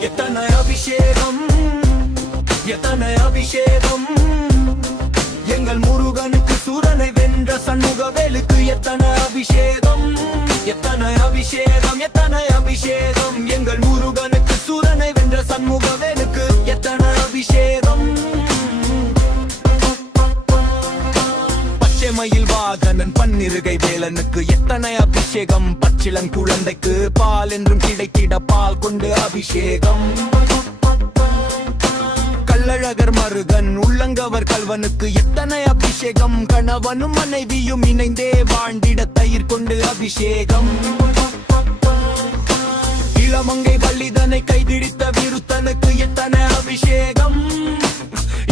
எத்தனை அபிஷேகம் எத்தனை அபிஷேகம் எங்கள் முருகனுக்கு சூரனை வென்ற சண்முகவேலுக்கு எத்தனை அபிஷேகம் எத்தனை அபிஷேகம் எத்தனை அபிஷேகம் எங்கள் முருகனுக்கு சூரனை வென்ற சண்முகவேலுக்கு எத்தனை அபிஷேகம் மயில் வாகனன் பன்னிருகை வேலனுக்கு எத்தனை அபிஷேகம் பச்சிளங்குழந்தைக்கு பால் என்றும் கிடைத்திட பால் கொண்டு அபிஷேகம் கள்ளழகர் மருகன் உள்ளங்கவர் கல்வனுக்கு எத்தனை அபிஷேகம் கணவனும் மனைவியும் இணைந்தே வாழ்ந்திட தயிர் கொண்டு அபிஷேகம் இளமங்கை வள்ளிதனை கைதிடித்த விருத்தனுக்கு எத்தனை அபிஷேகம்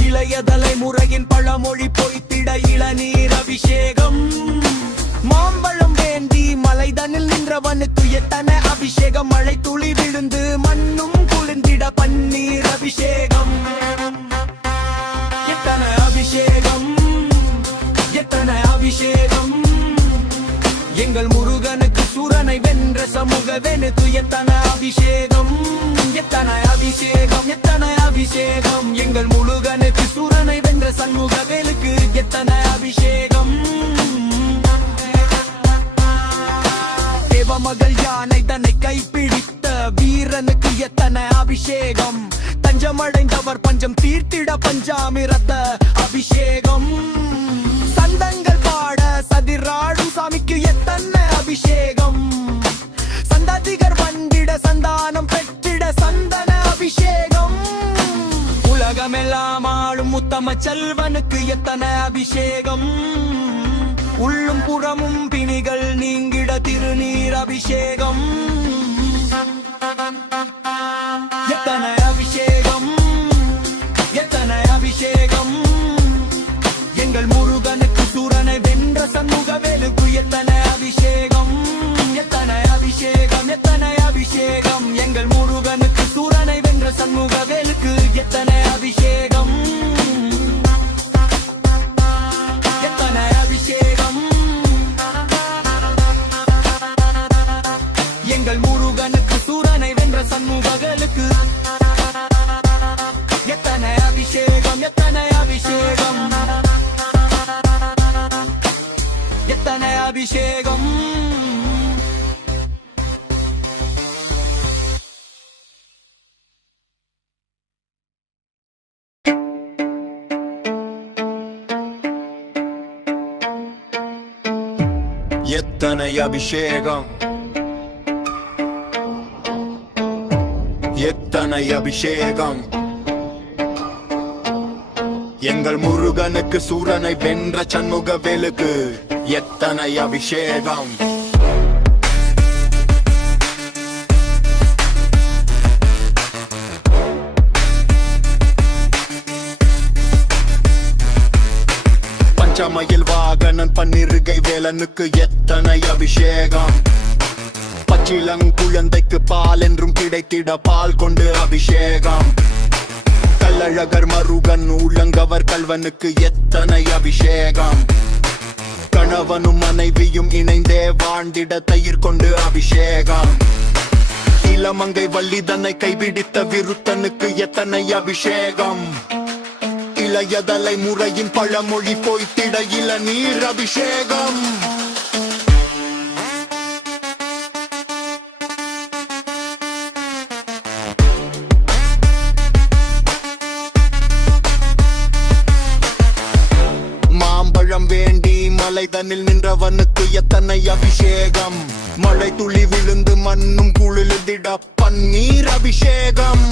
இளைய தலைமுறையின் பழமொழி பொய்த்திட இளநீர் அபிஷேகம் மாம்பழம் வேண்டி மலைதனில் நின்றவனுக்கு எத்தனை அபிஷேகம் மழை துளி விழுந்து மண்ணும் குளிர்ந்திட பன்னீர் அபிஷேகம் எத்தனை அபிஷேகம் எத்தனை அபிஷேகம் எங்கள் முருகனுக்கு சூரனை வென்ற சமூகவேலுக்கு எத்தனை அபிஷேகம் எத்தனை அபிஷேகம் எத்தனை அபிஷேகம் எங்கள் முருகனுக்கு சூரனை வென்ற சண்முகவேலுக்கு எத்தனை அபிஷேகம் தேவமகள் யானை தன்னை கைப்பிடித்த வீரனுக்கு எத்தனை அபிஷேகம் தஞ்சமடைந்தவர் பஞ்சம் தீர்த்திட பஞ்சாமிரத அபிஷேகம் சந்தங்கள் பாட சதிராடும் சாமிக்கு எத்தனை அபிஷேகம் சந்ததிகர் வந்திட சந்தானம் பெற்றிட சந்தன அபிஷேகம் உலகமெல்லாம் ஆளும் உத்தம செல்வனுக்கு எத்தனை அபிஷேகம் உள்ளும் புறமும் பிணிகள் நீங்கிட திருநீர் அபிஷேகம் எத்தனை அபிஷேகம் எத்தனை அபிஷேகம் எங்கள் முருகனுக்கு சூரனை வென்ற சண்முகவேலுக்கு எத்தனை அபிஷேகம் எத்தனை அபிஷேகம் எத்தனை அபிஷேகம் எங்கள் முருகனுக்கு சூரனை வென்ற சண்முகவேலுக்கு எத்தனை அபிஷேகம் எத்தனை அபிஷேகம் எங்கள் முருகனுக்கு சூரனை வென்ற சண்முகவேலுக்கு எத்தனை அபிஷேகம் எத்தனை அபிஷேகம் எத்தனை அபிஷேகம் எத்தனை அபிஷேகம் எத்தனை அபிஷேகம் எங்கள் முருகனுக்கு சூரனை வென்ற சண்முகவேலுக்கு எத்தனை அபிஷேகம் பஞ்சமயில் வாகனன் பன்னிருகை வேலனுக்கு எத்தனை அபிஷேகம் பச்சிளங்குழந்தைக்கு பால் என்றும் கிடைத்திட பால் கொண்டு அபிஷேகம் கள்ளழகர் மருகன் உள்ளங்கவர் கல்வனுக்கு எத்தனை அபிஷேகம் கணவனும் மனைவியும் இணைந்தே வாழ்ந்திட தயிர் கொண்டு அபிஷேகம் இளமங்கை வள்ளிதனை கைபிடித்த விருத்தனுக்கு எத்தனை அபிஷேகம் இளையதலை முறையின் பழமொழி பொய்த்திட இளநீர் அபிஷேகம் மாம்பழம் வேண்டி மலைதனில் நின்றவனுக்கு எத்தனை அபிஷேகம் மழை துளி விழுந்து மண்ணும் குளிர்ந்திட பன்னீர் அபிஷேகம்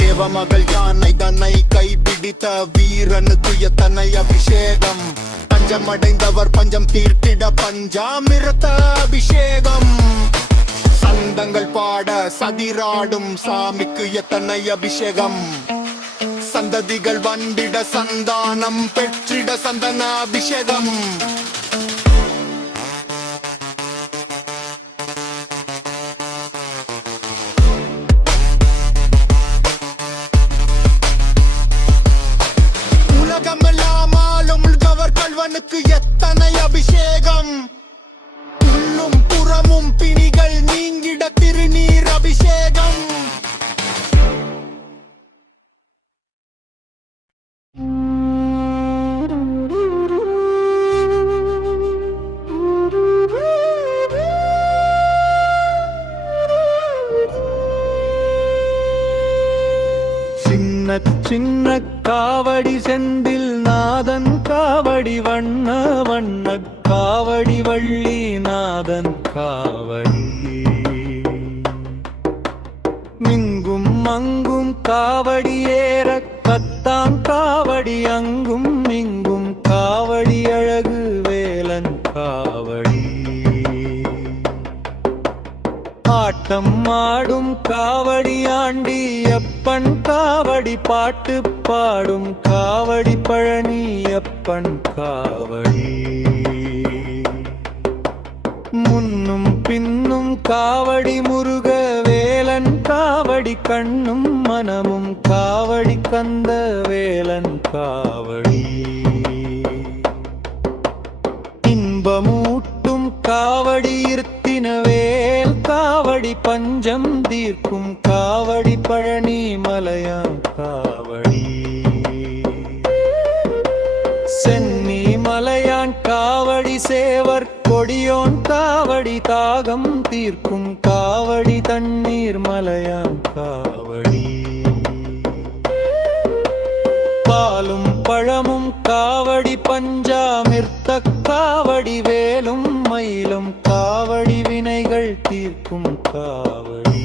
தேவமகள் யானை தன்னை கைபிடித்த வீரனுக்கு எத்தனை அபிஷேகம் பஞ்சமடைந்தவர் பஞ்சம் தீர்த்திட பஞ்சாமிரத அபிஷேகம் சந்தங்கள் பாட சதிராடும் சாமிக்கு எத்தனை அபிஷேகம் சந்ததிகள் வந்திட சந்தானம் பெற்றிட சந்தன அபிஷேகம் உலகமெல்லாம் ஆளும் கவர் கல்வனுக்கு எத்தனை அபிஷேகம் பலமும் பிணிகள் நீங்கிட திருநீர் அபிஷேகம். சின்ன காவடி செந்தில் நாதன் காவடி வண்ண வண்ண காவடி வள்ளி நாதன் காவடி மிங்கும் மங்கும் காவடி ஏற கத்தான் காவடி அங்கும் இங்கும் காவடி அழகு வேலன் காவடி ஆட்டம் ஆடும் காவடி ஆண்டி அப்பன் காவடி பாட்டு பாடும் காவடி பழனி அப்பன் காவடி முன்னும் பின்னும் காவடி முருக வேலன் காவடி கண்ணும் மனமும் காவடி கந்த வேலன் காவடி இன்பமூட்டும் காவடி இருத்தின வேல் காவடி பஞ்சம் தீர்க்கும் காவடி பழனி மலையான் காவடி சென்னி மலையான் காவடி சேவர் கொடியோன் காவடி தாகம் தீர்க்கும் காவடி தண்ணீர் மலையான் காவடி பாலும் பழமும் காவடி பஞ்சாமிர்த்த காவடி வேலும் மயிலும் காவடி வினைகள் தீர்க்கும் காவடி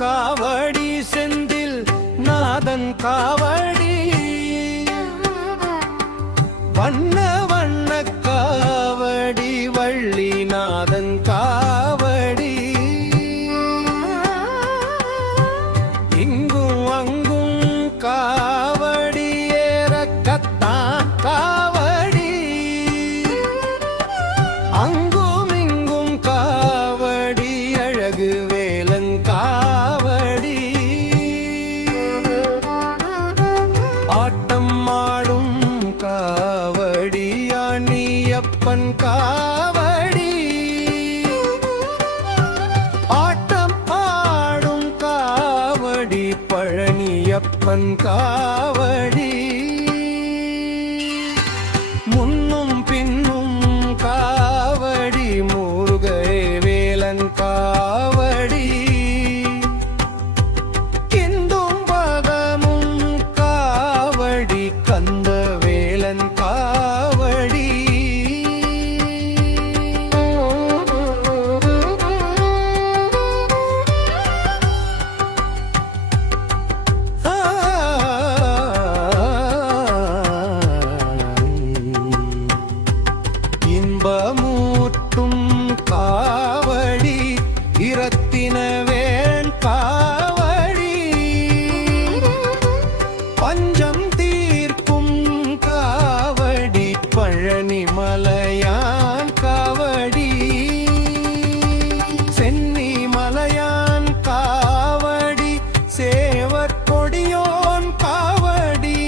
காவடி செந்தில் நாதன் காவடி வண்ண வண்ண காவடி வள்ளி நாதன் காவடி இங்கும் அங்கும் காவடி ஏறக்கத்தான் காவடி அங்கும் இங்கும் காவடி அழகு வேலன் காவடி ஆட்டம் ஆடும் காவடி அணியப்பன் காவடி ஆட்டம் ஆடும் காவடி பழனியப்பன் காவடி முன்னும் பின்னும் காவடி முருகே வேலன் காவடி கிந்தும் பகமும் காவடி கந்த வேலன் காவடி இன்பமூட்டும் காவடி இரத்தின வேல் காவடி பஞ்சம் தீர்க்கும் காவடி பழனி மலையான் காவடி சென்னி மலையான் காவடி சேவர் கொடியோன் காவடி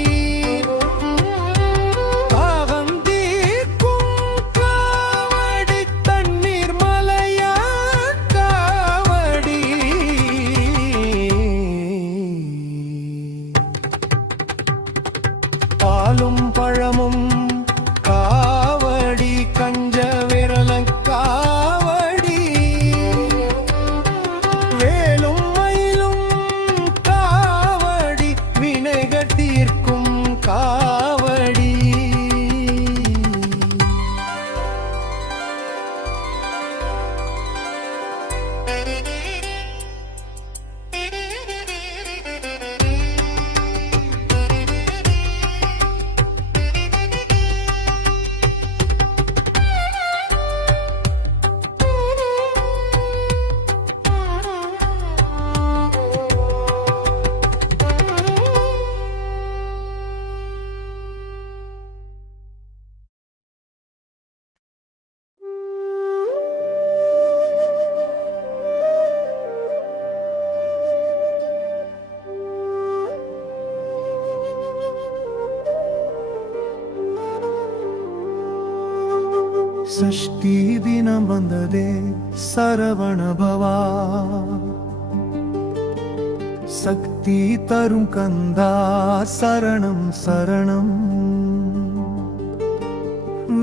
தாகம் தீர்க்கும் காவடி தண்ணீர் மலையான் காவடி பாலும் பழமும் காவடி சஷ்டி தினம் வந்ததே சரவணபவா, சக்தி தரும் கந்தா சரணம் சரணம்.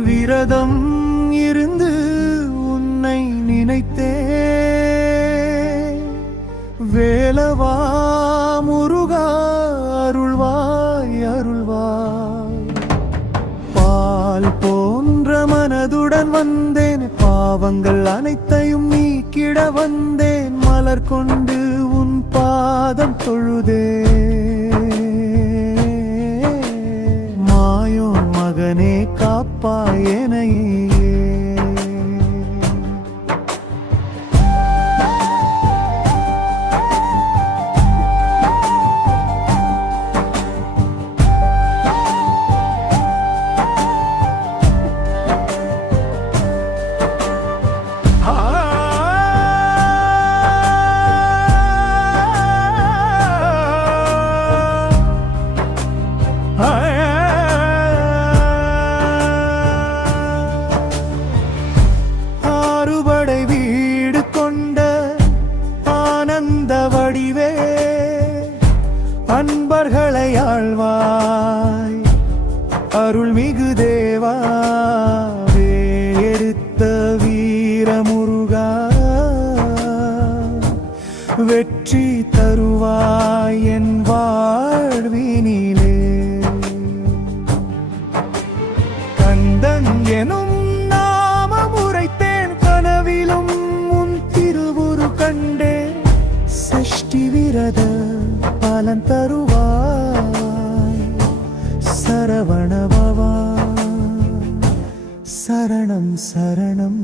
விரதம் இருந்து உன்னை நினைத்தே வேலவா முருகா அருள்வாய் அருள்வாய். பால் போன்ற மனதுடன் வந்தேன், பாவங்கள் அனைத்தையும் நீக்கிட வந்தேன். மலர் கொண்டு உன் பாதம் தொழுதே, மாயோ மகனே காப்பாய் என்னையே. ஆறுபடை வீடு கொண்ட ஆனந்த வடிவே, அன்பர்களை ஆழ்வாய் அருள்மிகு தேவாவே. எடுத்த வீரமுருகா வெற்றி தருவாய் என் வாழ்வினிலே. கந்தன் எனும் நாமம் உரைத்தேன், கனவிலும் உன் திருவுரு கண்டேன். சஷ்டி விரத பலன் தருவாய் சரவணபவா, சரணம் சரணம்.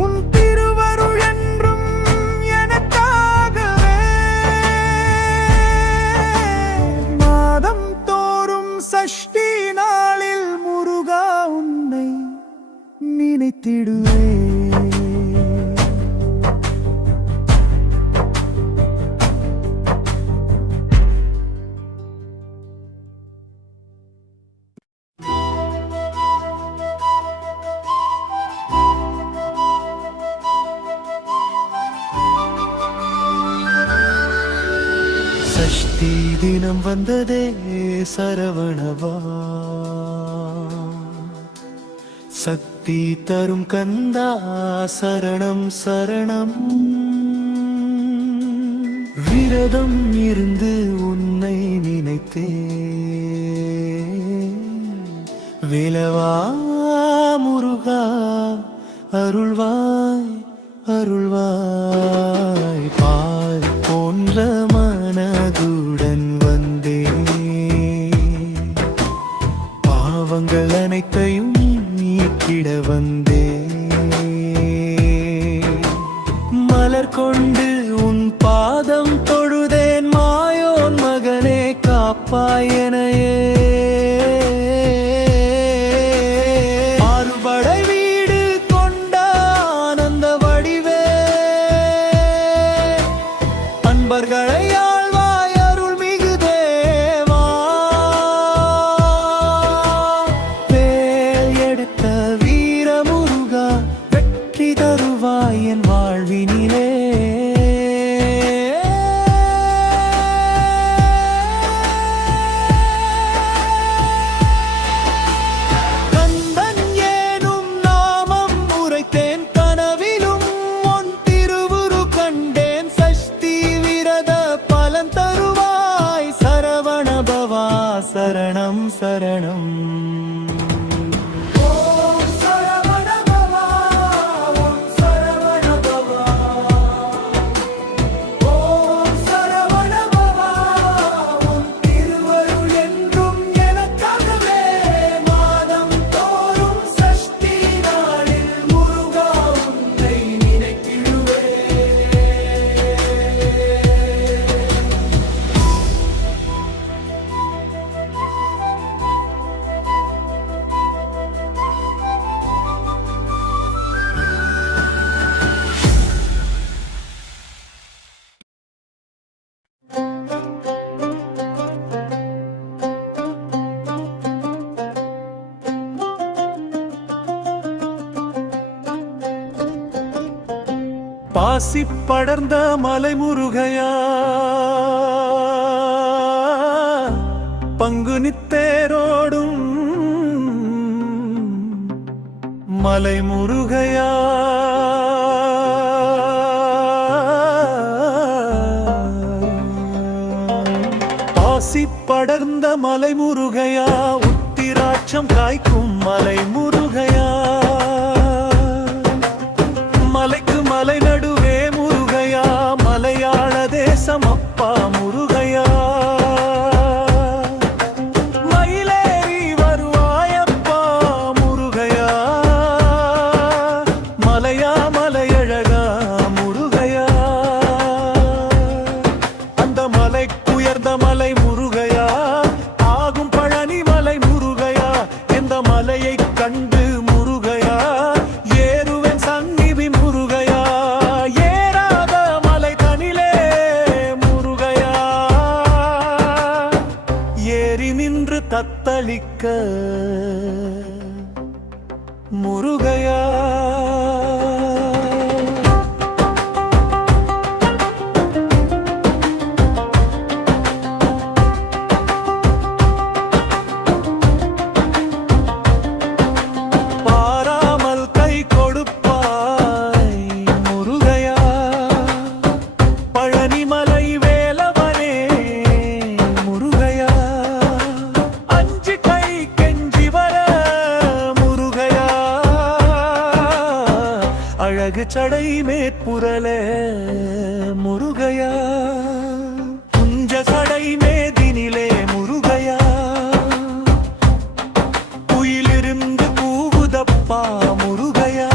உன் திருவருள் என்றும் எனக்காகவே, மாதம் தோறும் சஷ்டி நாளில் முருகா உன்னை நினைத்திடுவே. சஷ்டி தினம் வந்ததே சரவணபவா, சக்தி தரும் கந்தா சரணம் சரணம். விரதம் இருந்து உன்னை நினைத்தே வேலவா முருகா அருள்வாய் அருள்வாய். பால் போன்ற மனதுடன் வந்தே, பாவங்கள் அனைத்தையும் நீக்கிட வந்தே. மலர் கொண்டு உன் பாதம் தொழுதேன், மாயோன் மகனே காப்பாய் என்னையே. ஆறுபடை வீடு கொண்ட ஆனந்த வடிவே, அன்பர்களை ஆழ்வாய் அருள்மிகு தேவா. வேல் எடுத்த வீரமுருகா வெற்றி தருவாய் என் வாழ்வினிலே. கந்தன் ஏனும் நாமம் உரைத்தேன், கனவிலும் உன் திருவுரு கண்டேன். சஷ்டி விரத பாசி படர்ந்த மலை முருகையா பங்குனித்தேரோடும் மலை முருகையா பாசி படர்ந்த மலை முருகையா உத்திராட்சம் காய்க்கும் மலை முருகையா மலைக்கு மலை நடுவே முருகையா மலையாள தேசம் அப்பா முருகையா மயிலேறி வருவாயப்பா முருகையா மலையா மலையழகா முருகையா அந்த மலைக்குயர்ந்த மலை முருகையா ஆகும் பழனி மலை முருகையா எந்த மலையை கண்டு முருகையா ஏறுவேன் சந்நிதி முருகையா ஏறாத மலை தனிலே முருகையா ஏறி நின்று தத்தளிக்க முருகையா பாராமல் கை கொடுப்பாய் முருகையா பழனிமலை வேலவனே முருகையா அஞ்சு கை கெஞ்சி வர முருகையா அழகு சடை மேற்புரலே முருகையா குஞ்ச சடை மேதினிலே முருகையா குயிலிருந்து கூவுதப்பா முருகையா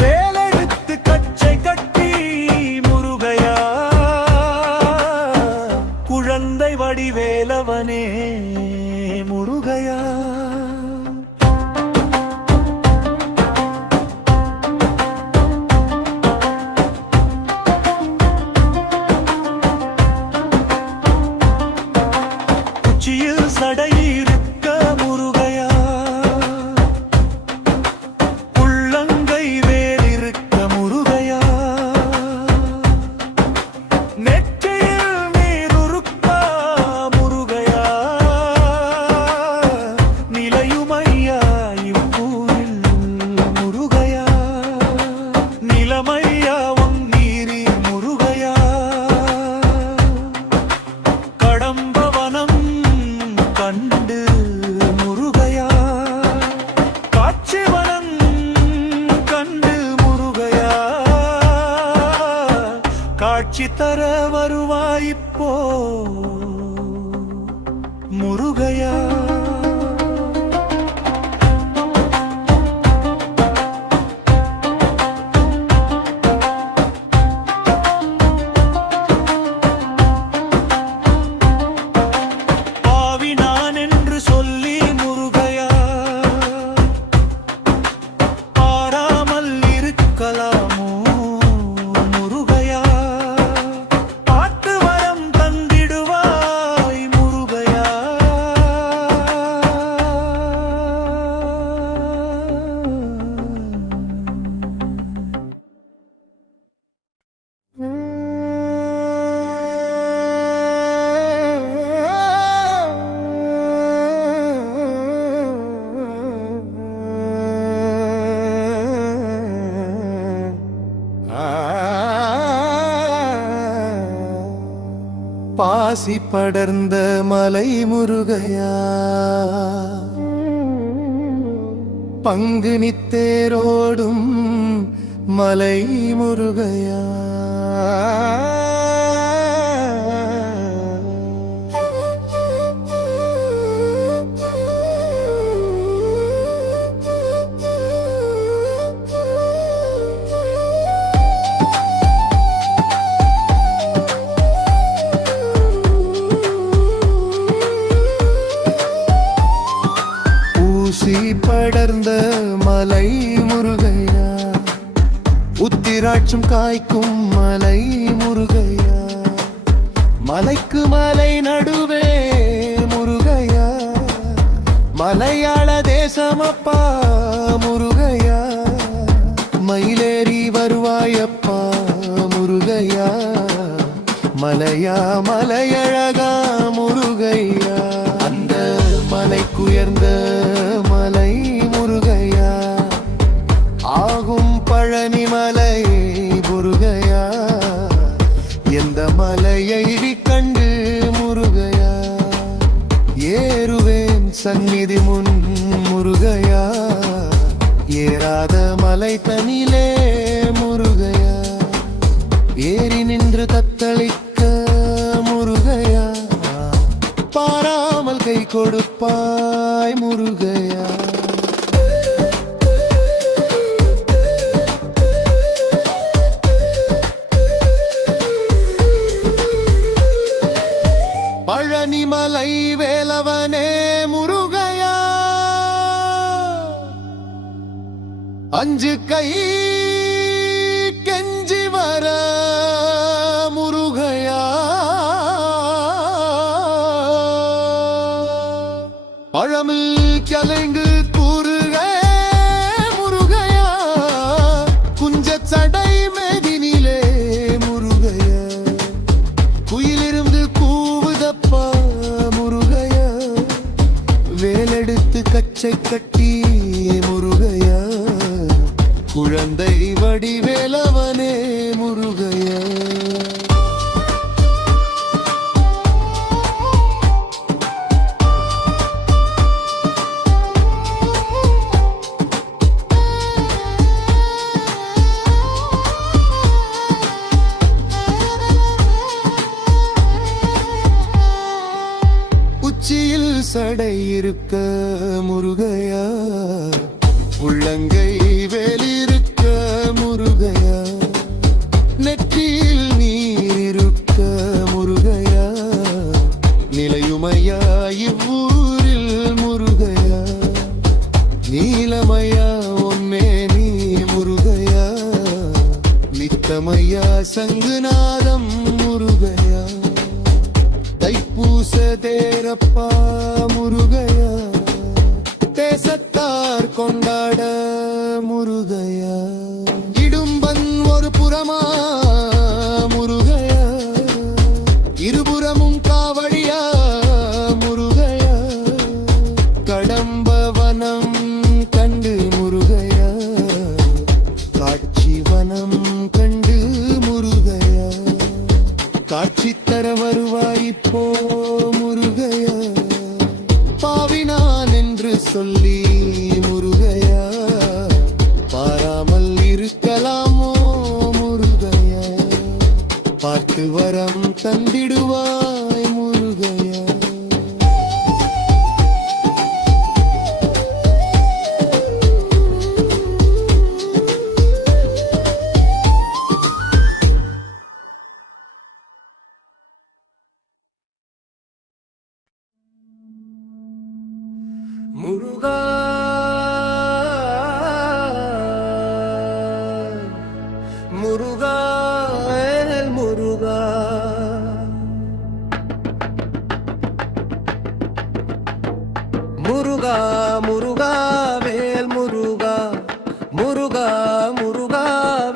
வேலெடுத்து கச்சை கட்டி முருகையா குழந்தை வடிவேலவனே முருகையா உச்சியில் சடையிருக்க முருகையா உள்ளங்கை வேலிருக்க முருகையா நெற்றியில் நீருருக்க முருகையா நிலையுமையா இவ்வூரில் முருகையா நிலமையா நீரி முருகையா கடம்பவனம் கண்டு முருகையா காட்சிவனம் கண்டு முருகையா காட்சி தர வருவாயிப்போ முருகையா பாவி நான் என்று சொல்லி முருகையா பாராமல் இருக்கலாமோ முருகையா பாட்டு வரம் தந்திடுவாய் முருகையா பாசி படர்ந்த மலை முருகையா பங்குனித்தேரோடும் மலை முருகையா ஊசி படர்ந்த மலை முருகையா உத்திராட்சம் காய்க்கும் மலை முருகையா மலைக்கு மலை நடுவே முருகையா மலையாள தேசமப்பா முருகையா மயிலே மலையா மலையழகா முருகையா, அந்த மலைக்குயர்ந்த மலை முருகையா, ஆகும் பழனி மலை முருகையா, எந்த மலையை கண்டு முருகையா ஏறுவேன் சந்நிதி முன் முருகையா, ஏறாத மலை தனிலே முருகையா, ஏறி நின்று தத்தளிக்க முருகையா, பாராமல் கை கொடுப்பாய் முருகையா. பழனிமலை வேலவனே முருகையா, அஞ்சு கை கெஞ்சி வர முருகையா, பழமில் கலைங்கு கூறுக முருகையா, குஞ்ச சடை மேதினிலே முருகையா, குயிலிருந்து கூவுதப்பா முருகையா, வேலெடுத்து கச்சை கட்டி முருகையா, குழந்தை வடிவேலவனே முருகையா. உச்சியில் சடை இருக்க முருகையா, உள்ளங்கை வேலிருக்க முருகையா, நெற்றியில் நீர் இருக்க முருகையா, நிலையுமையா இவ்வூரில் முருகையா, நீலமையா ஒன்னே நீ முருகையா, நித்தமையா சங்குநாதம் முருகையா, தைப்பூச தேரப்பா முருகையா, தேசத்தார் கொண்டாட முருகையா, இடும்பன் ஒரு புறமா முருகையா, இருபுறமும் காவடியா முருகையா, கடம்ப வனம் கண்டு முருகையா, காட்சி வனம் கண்டு முருகையா, காட்சி தர வருவாயிப்போ முருகையா, பாவினான் என்று சொல்லி முருகையா, பாராமல் இருக்கலாமோ முருகையா, பார்த்து வரம் தந்திடுவாய் முருகையா. முருகா முருகா முருகா, முருகா முருகா வேல் முருகா, முருகா முருகா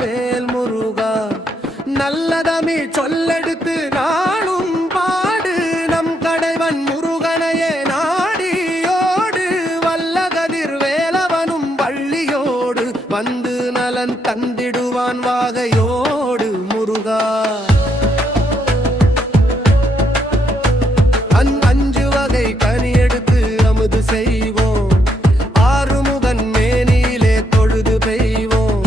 வேல் முருகா, நல்ல தமிழ் சொல்லெடுத்து நாளும் பாடு நம் கடைவன் முருகனையே நாடியோடு, வல்லகதிர் வேலவனும் வள்ளியோடு வந்து நலன் தந்திடுவான் வாகையோடு முருகா. அஞ்சு வகை கனி எடுத்து அமுது செய்வோம், ஆறுமுகன் மேனியிலே தொழுது பெய்வோம்,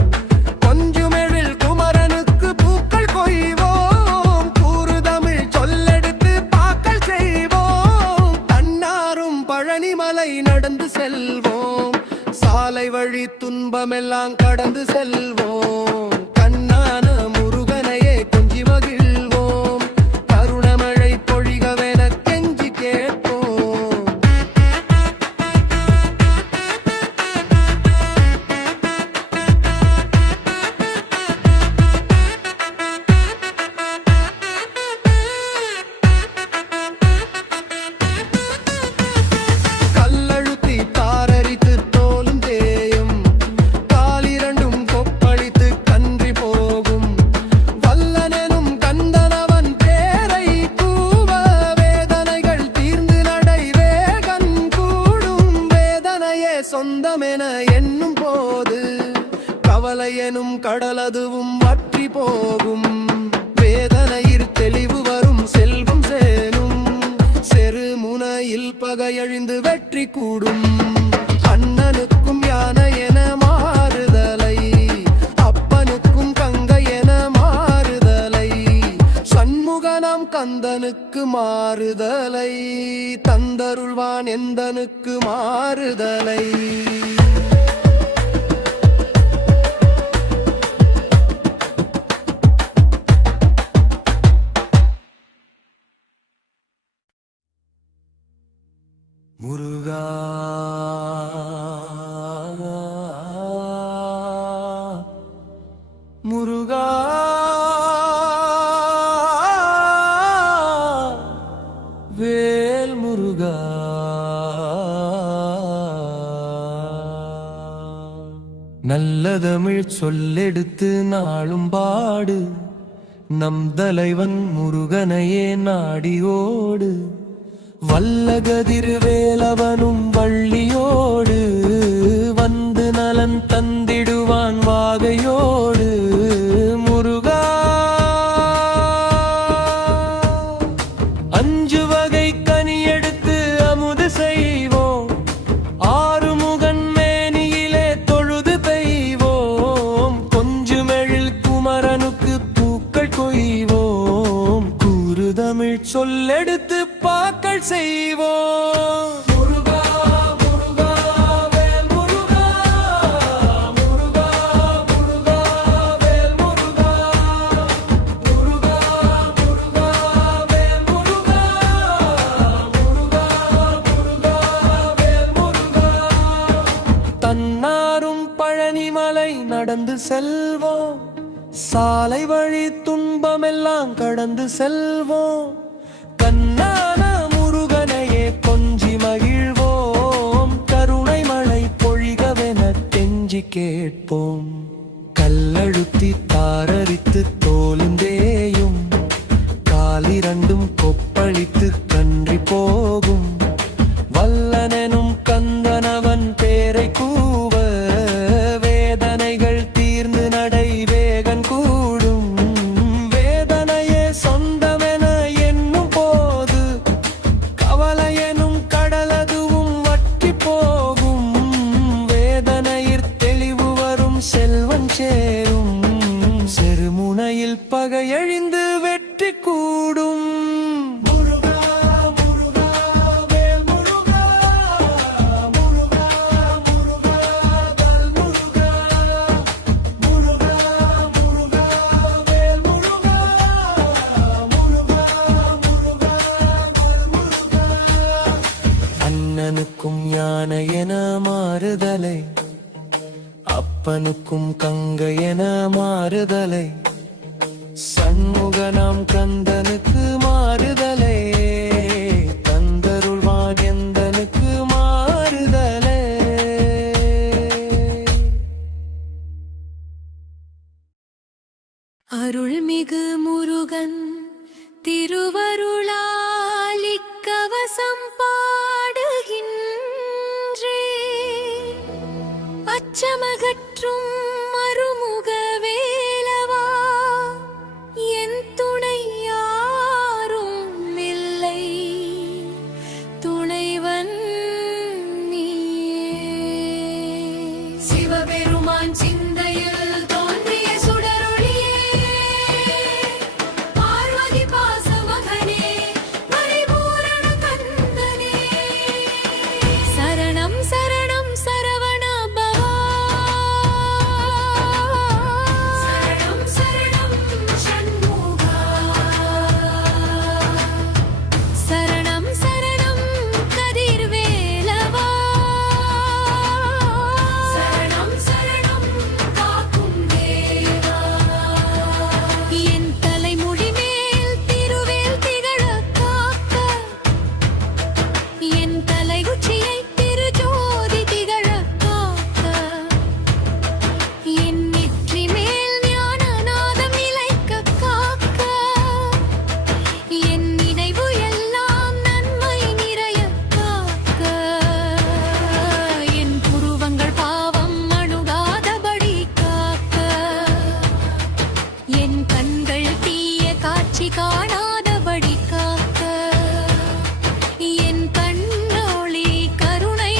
கொஞ்சுமெழில் குமரனுக்கு பூக்கள் கொய்வோம், கூறு தமிழ் சொல்லெடுத்து பாக்கள் செய்வோம், தன்னாரும் பழனிமலை நடந்து செல்வோம், சாலை வழி துன்பமெல்லாம் கடந்து செல்வோம், கண்ணான முருகனையே கொஞ்சி கூடும் அண்ணனுக்கும் யானை என மாறுதலை அப்பனுக்கும் கங்கை என மாறுதலை சண்முகனாம் கந்தனுக்கு மாறுதலை தந்தருள்வான் எந்தனுக்கு மாறுதலை முருகா முருகா வேல் முருகா நல்ல தமிழ் சொல்லெடுத்து நாளும் பாடு நம் தலைவன் முருகனையே நாடியோடு வல்லகதிர் வேலவனும் வள்ளியோடு வந்து நலன் தந்திடுவான் வாகையோடு முருகா அஞ்சு வகை கனி எடுத்து அமுது செய்வோம் ஆறுமுகன் மேனியிலே தொழுது பெய்வோம் கொஞ்சுமெழில் குமரனுக்கு பூக்கள் கொய்வோம் கூறுதமிழ் சொல்லெடுத்து பாக்கள் செய்வோம் முருகா முருகா வேல் முருகா முருகா முருகா வேல் முருகா முருகா முருகா வேல் முருகா முருகா முருகா வேல் முருகா தன்னாரும் பழனிமலை நடந்து செல்வோம் சாலை வழி துன்பமெல்லாம் கடந்து செல்வோம் கண்ணான முருகனையே கொஞ்சி மகிழ்வோம் கருணை மழை பொழிகவென கெஞ்சி கேட்போம் கல்லழுத்தி தாரரித்து தோலுந்தேயும் காலிரண்டும் கொப்பளித்து கன்றி போகும் வல்லனெனும் கந்தனவன் பேரை கூவ வேதனைகள் தீர்ந்து நடை வேகன் கூடும் வேதனையே சொந்தமென என்னும் போது கவலையெனும் கடலதுவும் வற்றி போகும் வேதனையிற் தெளிவு வரும் செல்வன் சேரும் செருமுனையில் பகையழிந்து வெற்றி கூடும் முருகா முருகா வேல் முருகா முருகா முருகா தல் முருகா முருகா முருகா வேல் முருகா முருகா முருகா தல் முருகா அண்ணனுக்கும் யானை என மாறுதலை அப்பனுக்கும் கங்கை என மாறுதலை சண்முகனாம் கந்தனுக்கு மாறுதலே தந்தருள்வான் எந்தனுக்கு மாறுதலே அருள்மிகு முருகன் திருவருளாலிக்கவசம் பாடுகின்றே அச்சமகற்றும் மறுமுக வேலவா என் துணை யாரும் இல்லை துணைவன் நீயே சிவபெருமான் சிந்தையில் தோன்றிய சுடரொளியே பார்வதி பாசமகனே பரிபூரண கந்தனே சரணம் சரணம் சரவண பவா சரணம் சரணம் ஷண்முகா சரணம் சரணம் கதிர்வேலவா சரணம் சரணம் காக்கும் தேவா என் தலைமுடி மேல் திருவேல் திகழ காக்க என் தலை உச்சியை திருஜோதி திகழ காக்க என் நெற்றி மேல் ஞானநாதம் நிலைக்க காக்க என் நினைவு எல்லாம் நன்மை நிறைய காக்க என் புருவங்கள் பாவம் அணுகாதபடி காக்க என் கண்கள் தீய காட்சி காணாதபடி காக்க என் கண்ணொளி கருணை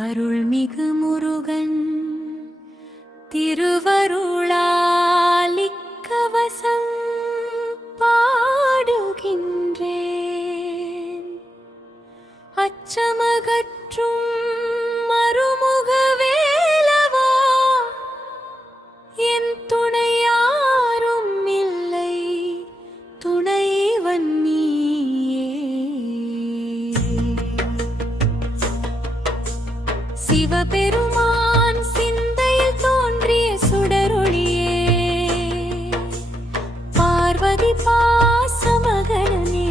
அருள்மிகு முருகன் திருவருளாலிக்கவசம் பாடுகின்றேன். அச்சமகற்றும் மறுமுக வேலவா, என் துணை யாரும் இல்லை, துணைவன் நீயே. சிவபெருமான் சிந்தையில் தோன்றிய சுடரொளியே, பார்வதி பாசமகனே,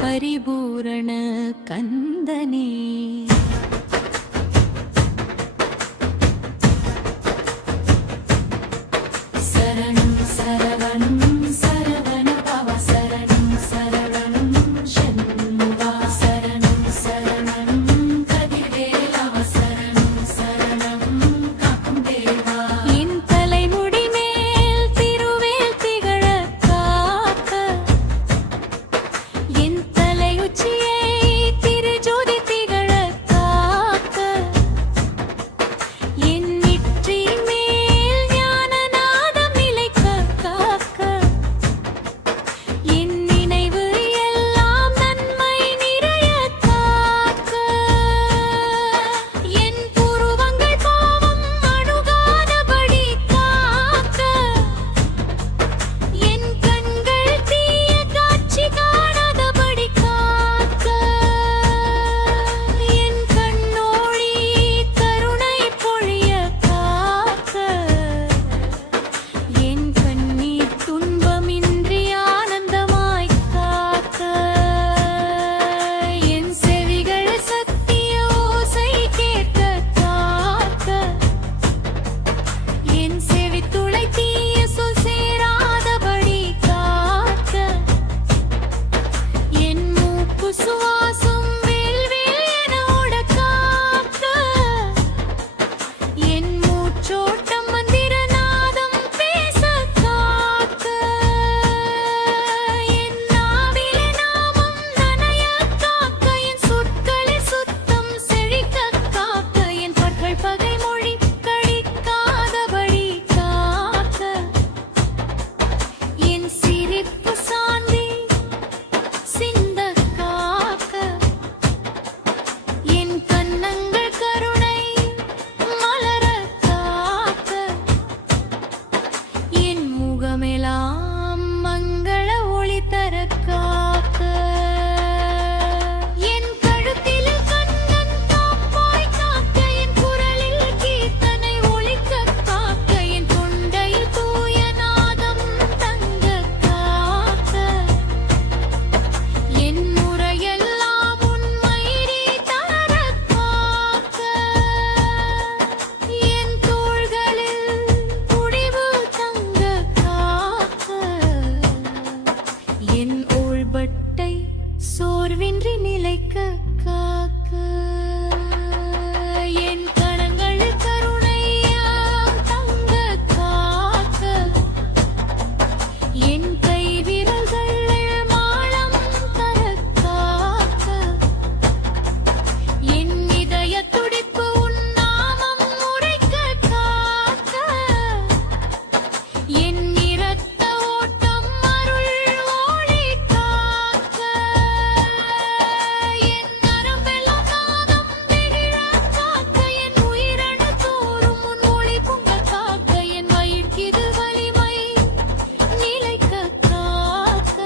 பரிபூரண கந்தனே. சரணம் சரவணம் சரவண பவ, சரணம் சரவணம் சண்முகா, சரணம் சரவணம் கதிர்வேலவ, சரணம் சரணம் காக்கும் தேவா. என் தலைமுடி மேல் திருவேல் திகழ காக்க, என் தலையுச்சியை திருஜோதி திகழ காக்க, என் நெற்றி மேல் ஞானநாதம் நிலைக்க காக்க, என் நினைவு எல்லாம் நன்மை நிறைய காக்க, என் புருவங்கள் பாவம் அணுகாதபடி காக்க, என் கண்கள் தீய காட்சி காணாதபடி காக்க, என் கண்ணோழி கருணை பொழிய காக்க, என் கண்ணீர் துன்பமின்றி ஆனந்தமாய் காக்க, என் செவிகள் சத்திய ஓசை கேட்க காக்க, என் செவித்துளை தீய சொல் சேராதபடி காக்க, என் மூக்கு சுவாசம் வேல்வேல் என ஓட காக்க, என் மூச்சோட்டம் மந்திரநாதம் பேச காக்க, என் நாவிலே நாமம் நனைய காக்க, என் சொற்களில் சுத்தம் செழிக்க காக்க, என் பற்கள் பகை மொழி கழிக்காதபடி காக்க, என் சிரிப்பு சாந்தி சிந்த காக்க, என் கன்னங்கள் கருணை மலர காக்க, என் முகமெல்லாம் மங்கள ஒளி தர காக்க, என் கழுத்தில் கண்ணன் காப்பாய் காக்க, என் குரலில் கீர்த்தனை ஒலிக்க காக்க, என் தொண்டையில் தூய நாதம் தங்க காக்க, என் முறையெல்லாம் உண்மையிலே தர காக்க, என் தோள்களில் முடிவு தங்க காக்க, என் ஓள்பட்டை சோர்வின்றி நிலைக்க காக்க, என் கணங்களில் கருணையாம் தங்க காக்க, என் கை விரல்கள் மாளம் தர காக்க, என் இதய துடிப்பு உன் நாமம் உரைக்க காக்க, என் இரத்த ஓட்டம் அருள் ஒளி காக்க, என் நரம்பெல்லாம் நாதம் நெகிழ காக்க, என் உயிரணு தோறும் உன் ஒளி பொங்க காக்க, என் வயிற்கிது வலிமை நிலைக்க காக்க,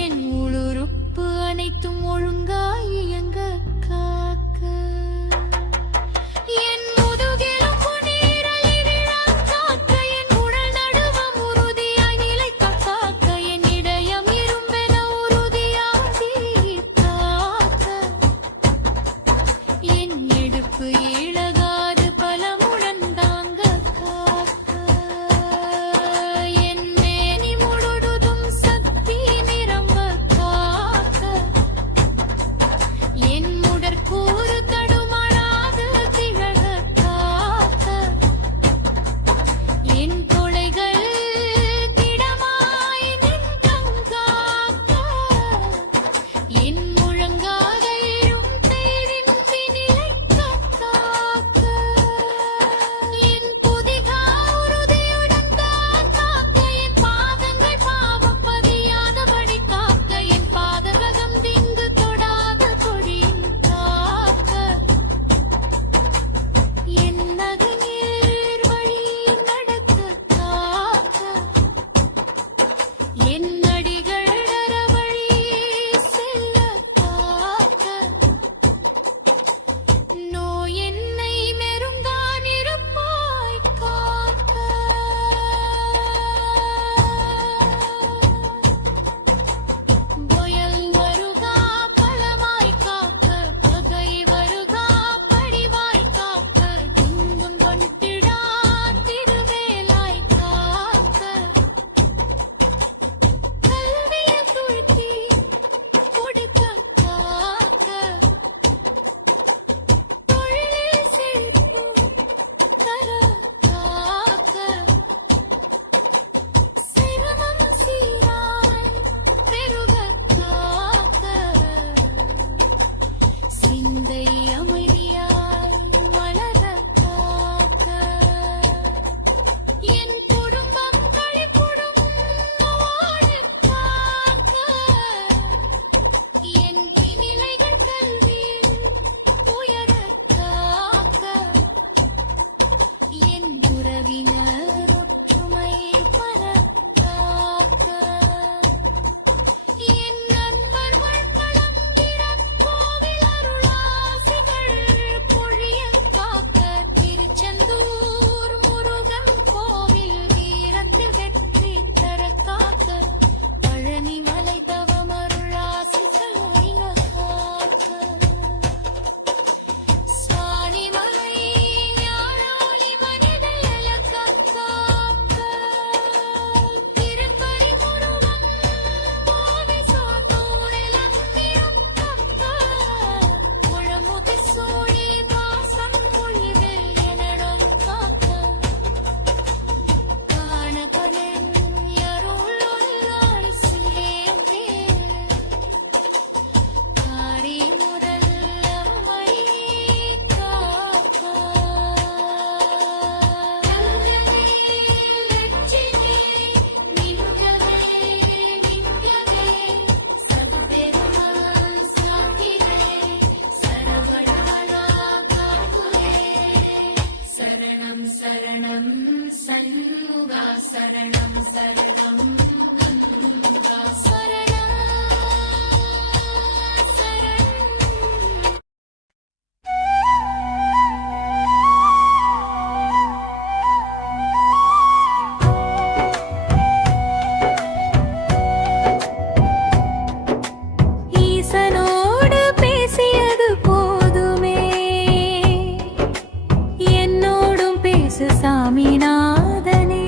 என் உள்ளுறுப்பு அனைத்தும் ஒழுங்காய் இயங்க காக்க, என் முதுகெலும் புனீரல் இழக் காக்க, என் உடல் நடுவம் உறுதியாய் நிலைக்க காக்க, என் இதயம் இரும்பென உறுதியாகி காக்க, என் இடுப்பு இழகாது பலமுடன் தாங்க காக்க, என் மேனி முழுதும் சக்தி நிரம்ப காக்க, என் முடற்கூறு தடுமாறாது திகழ காக்க, என் தொலைகள் திடமாய் நின் கண்காக்க, என் முழங்கால் தேரின் பின்னி சரணம் சரணம் ஈசனோடு பேசியது போதுமே என்னோடும் பேசு சாமிநாதனே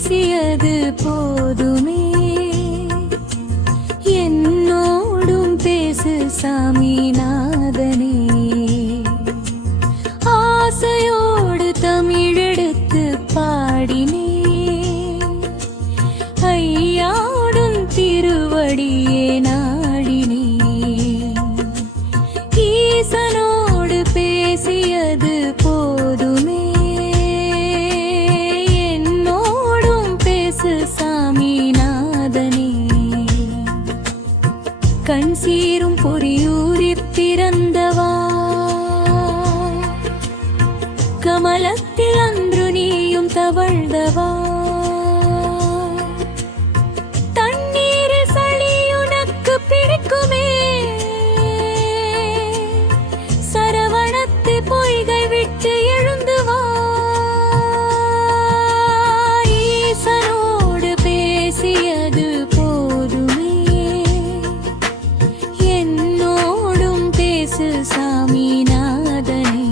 பேசியது போதுமே என்னோடும் பேசு சாமிநாதனே ஆசையோடு தமிழெடுத்து பாடினேன் ஐயாடும் திருவடியே நாடினேன் ஈசனோடு பேசியது போதுமே என்னோடும் பேசு சாமிநாதனே கண் சீரும் பொறியூரிற் பிறந்தவா கமலத்தில் அன்று நீயும் தவழ்ந்தவா தண்ணீரில் சளி உனக்கு பிடிக்குமே சரவணத்து பொய்கை விட்டு எழுந்து வா ஈசனோடு பேசியது போதுமே என்னோடும் பேசு சாமிநாதனே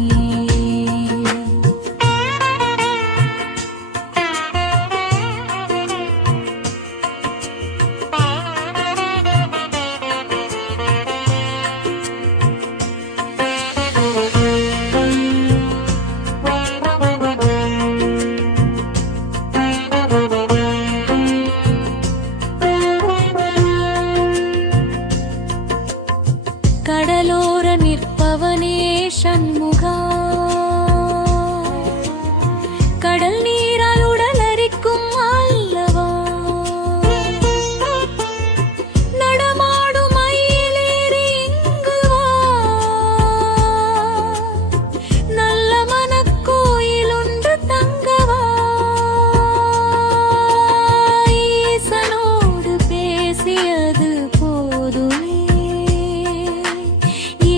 கடலோர நிற்பவனே சண்முகா கடல் நீரால் உடல் அரிக்கும் அல்லவா நடமாடும் மயிலேறி இங்கு வா நல்ல மனக்கோயில் உண்டு தங்கவா ஈசனோடு பேசியது போதுமே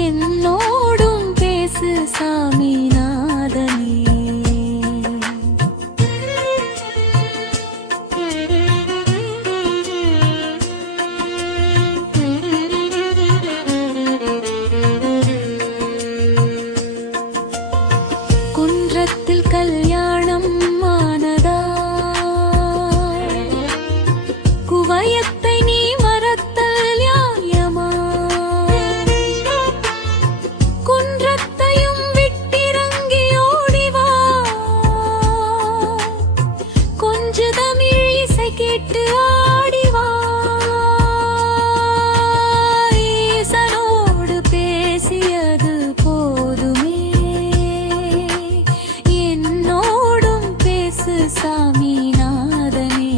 என்னோடும் பேசு சாமிநாதனே குன்றத்தில் கல்யாணம் ஆனதா குவயத்தை நீ மறத்தல் நியாயமா குன்றத்தையும் விட்டிறங்கி ஓடிவா கொஞ்ச தமிழ் இசை கேட்டு ஆடிவா ஈசனோடு பேசியது போதுமே என்னோடும் பேசு சாமிநாதனே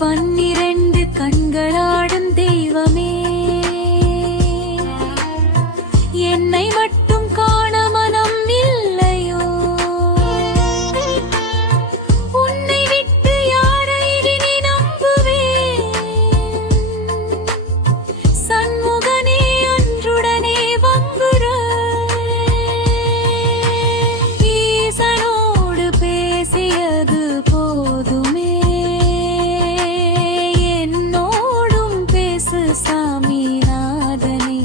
பன்னிரண்டு கண்களாடும் தெய்வமே என்னை மட்டும் காண மனம் இல்லையோ உன்னை விட்டு யாரை இனி நம்புவேன் சண்முகனே அன்றுடனே வம்புற ஈசனோடு பேசியது போதுமே என்னோடும் பேசு சாமிநாதனே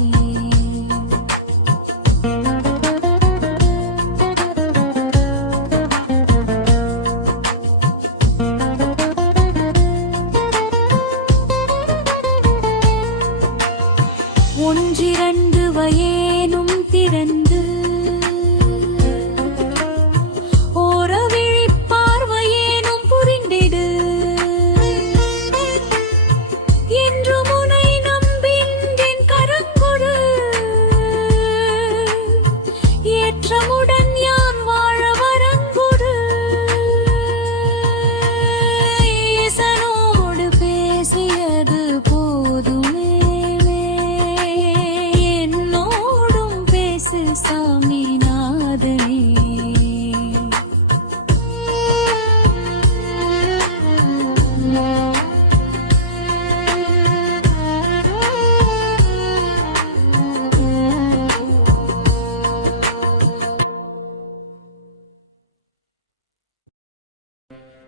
ஒன்றிரண்டு வயேனும் திறந்து ஓர விழிப்பார்வையேனும் புரிந்திடு என்று முனை நம்பின்றேன் கரங்கொடு ஏற்றமுடன் யான் வாழ வரங்கொடு ஈசனோடு பேசியது போதுமே என்னோடும் பேசு சாமிநாதனே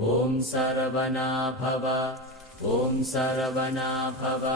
ॐ सरवणा भव ॐ सरवणा भव